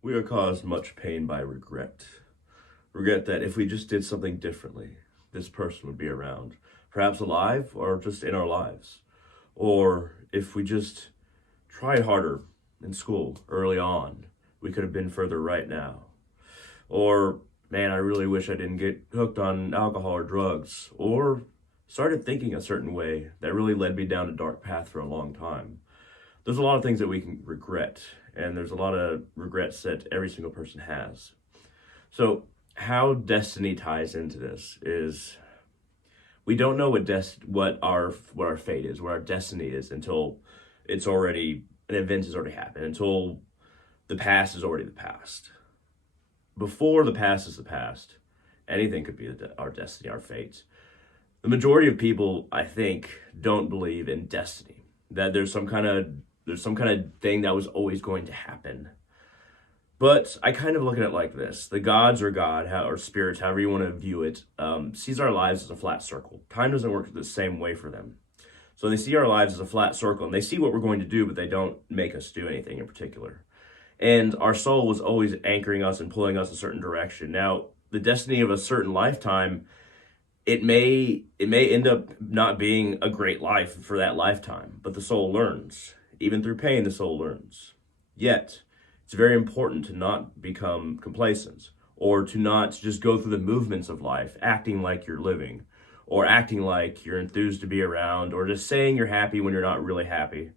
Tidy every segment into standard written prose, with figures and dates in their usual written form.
We are caused much pain by regret. Regret that if we just did something differently, this person would be around, perhaps alive or just in our lives. Or if we just tried harder in school early on, we could have been further right now. Or, man, I really wish I didn't get hooked on alcohol or drugs. Or started thinking a certain way that really led me down a dark path for a long time. There's a lot of things that we can regret, and there's a lot of regrets that every single person has. So, how destiny ties into this is we don't know what our fate is, what our destiny is until an event has already happened, until the past is already the past. Before the past is the past, anything could be our destiny, our fate. The majority of people, I think, don't believe in destiny. That there's some kind of thing that was always going to happen. But I kind of look at it like this: the gods or God, or spirits, however you want to view it, sees our lives as a flat circle. Time doesn't work the same way for them. So they see our lives as a flat circle, and they see what we're going to do, but they don't make us do anything in particular. And our soul was always anchoring us and pulling us a certain direction. Now, the destiny of a certain lifetime, it may end up not being a great life for that lifetime, but the soul learns. Even through pain, the soul learns. Yet, it's very important to not become complacent, or to not just go through the movements of life, acting like you're living, or acting like you're enthused to be around, or just saying you're happy when you're not really happy.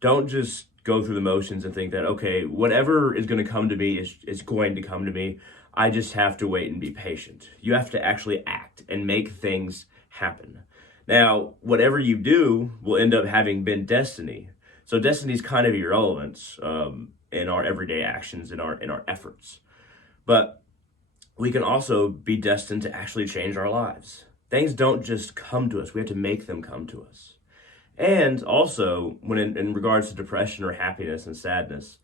Don't just go through the motions and think that, okay, whatever is going to come to me is going to come to me. I just have to wait and be patient. You have to actually act and make things happen. Now, whatever you do will end up having been destiny. So destiny is kind of irrelevant in our everyday actions, in our efforts. But we can also be destined to actually change our lives. Things don't just come to us. We have to make them come to us. And also, when in regards to depression or happiness and sadness,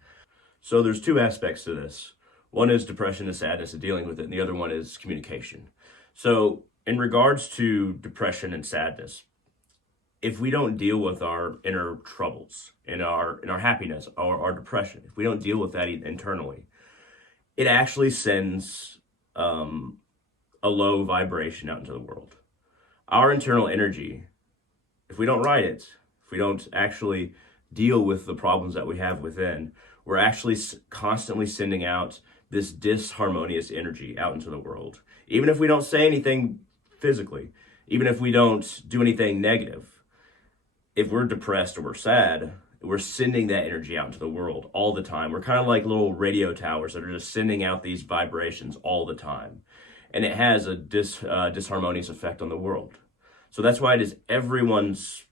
so there's two aspects to this. One is depression and sadness and dealing with it, and the other one is communication. So, in regards to depression and sadness, if we don't deal with our inner troubles, in our happiness or our depression, if we don't deal with that internally, it actually sends a low vibration out into the world. Our internal energy, if we don't write it, if we don't actually deal with the problems that we have within, we're actually constantly sending out this disharmonious energy out into the world. Even if we don't say anything physically, even if we don't do anything negative, if we're depressed or we're sad, we're sending that energy out into the world all the time. We're kind of like little radio towers that are just sending out these vibrations all the time. And it has a disharmonious effect on the world. So that's why it is everyone's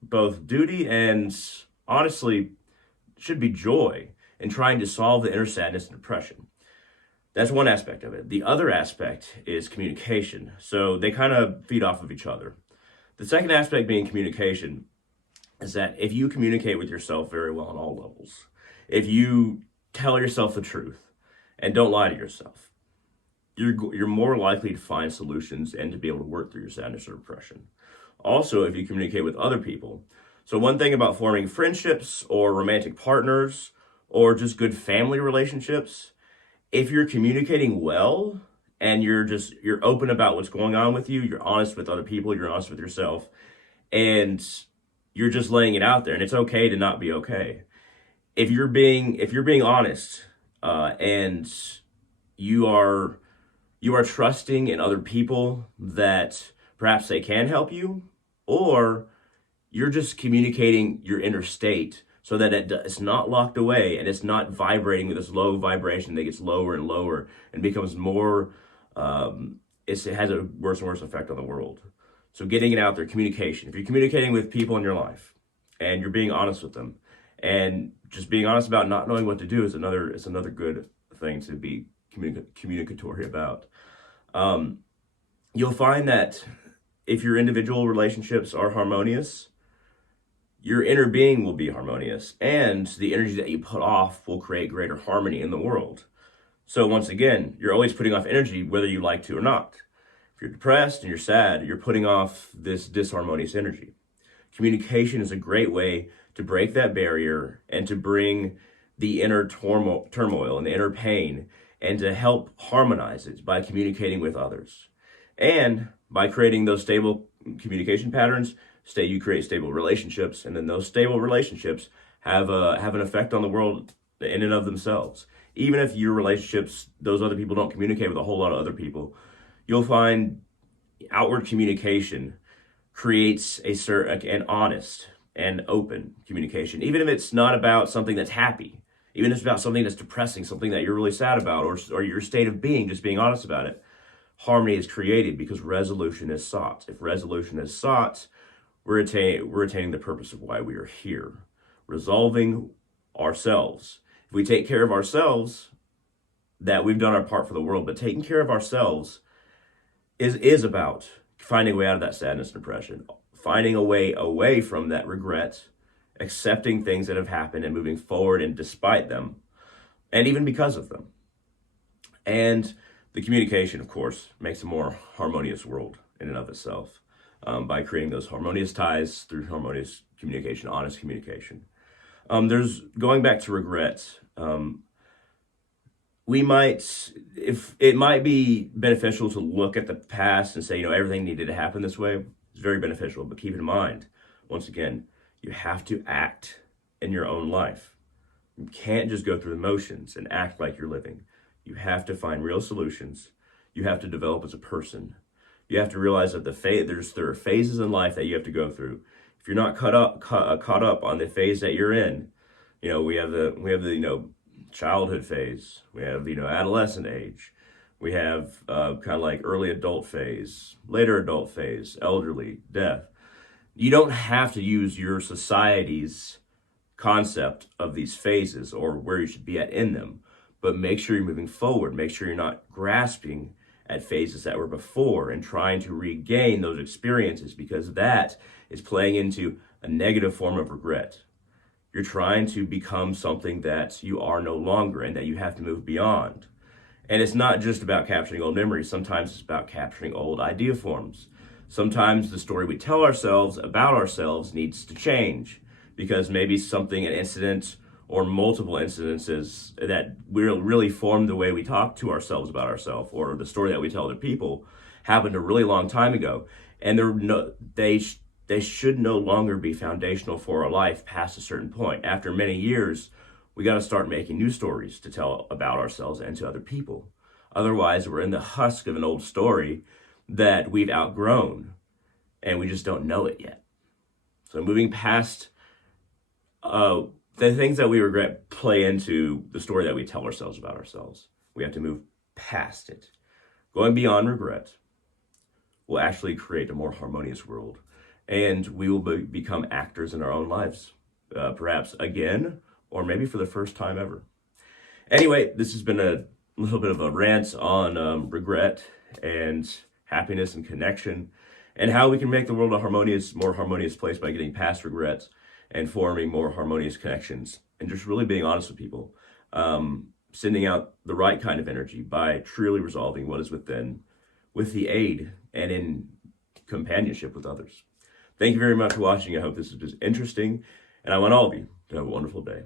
both duty and honestly should be joy in trying to solve the inner sadness and depression. That's one aspect of it. The other aspect is communication. So they kind of feed off of each other. The second aspect being communication is that if you communicate with yourself very well on all levels, if you tell yourself the truth and don't lie to yourself, you're more likely to find solutions and to be able to work through your sadness or depression. Also, if you communicate with other people. So one thing about forming friendships or romantic partners or just good family relationships, if you're communicating well and you're open about what's going on with you, you're honest with other people, you're honest with yourself, and you're just laying it out there, and it's okay to not be okay. If you're being honest, and you are trusting in other people that perhaps they can help you, or you're just communicating your inner state so that it's not locked away and it's not vibrating with this low vibration that gets lower and lower and becomes more, it has a worse and worse effect on the world. So getting it out there, communication. If you're communicating with people in your life and you're being honest with them, and just being honest about not knowing what to do is another good thing to be communicatory about. You'll find that if your individual relationships are harmonious, your inner being will be harmonious, and the energy that you put off will create greater harmony in the world. So once again, you're always putting off energy whether you like to or not. If you're depressed and you're sad, you're putting off this disharmonious energy. Communication is a great way to break that barrier and to bring the inner turmoil and the inner pain, and to help harmonize it by communicating with others. And by creating those stable communication patterns, you create stable relationships, and then those stable relationships have an effect on the world in and of themselves. Even if your relationships, those other people don't communicate with a whole lot of other people, you'll find outward communication creates an honest and open communication, even if it's not about something that's happy, even if it's about something that's depressing, something that you're really sad about, or your state of being, just being honest about it. Harmony is created because resolution is sought. If resolution is sought, we're attaining the purpose of why we are here, resolving ourselves. If we take care of ourselves, that we've done our part for the world. But taking care of ourselves is about finding a way out of that sadness and depression, finding a way away from that regret, accepting things that have happened and moving forward and despite them, and even because of them. And the communication, of course, makes a more harmonious world in and of itself, by creating those harmonious ties through harmonious communication, honest communication. There's going back to regret. It might be beneficial to look at the past and say, everything needed to happen this way. It's very beneficial, but keep in mind, once again, you have to act in your own life. You can't just go through the motions and act like you're living. You have to find real solutions. You have to develop as a person. You have to realize that there are phases in life that you have to go through. If you're not caught up on the phase that you're in, we have the childhood phase, we have adolescent age, we have kind of like early adult phase, later adult phase, elderly, death. You don't have to use your society's concept of these phases or where you should be at in them, but make sure you're moving forward. Make sure you're not grasping at phases that were before and trying to regain those experiences, because that is playing into a negative form of regret. You're trying to become something that you are no longer and that you have to move beyond. And it's not just about capturing old memories. Sometimes it's about capturing old idea forms. Sometimes the story we tell ourselves about ourselves needs to change because maybe an incident or multiple incidences that will really form the way we talk to ourselves about ourselves, or the story that we tell other people, happened a really long time ago. And they should no longer be foundational for our life past a certain point. After many years, we got to start making new stories to tell about ourselves and to other people. Otherwise, we're in the husk of an old story that we've outgrown and we just don't know it yet. So moving past the things that we regret play into the story that we tell ourselves about ourselves. We have to move past it. Going beyond regret will actually create a more harmonious world, and we will become actors in our own lives, perhaps again, or maybe for the first time ever. Anyway, this has been a little bit of a rant on regret and happiness and connection, and how we can make the world a more harmonious place by getting past regrets and forming more harmonious connections, and just really being honest with people, sending out the right kind of energy by truly resolving what is within, with the aid and in companionship with others. Thank you very much for watching. I hope this was interesting, and I want all of you to have a wonderful day.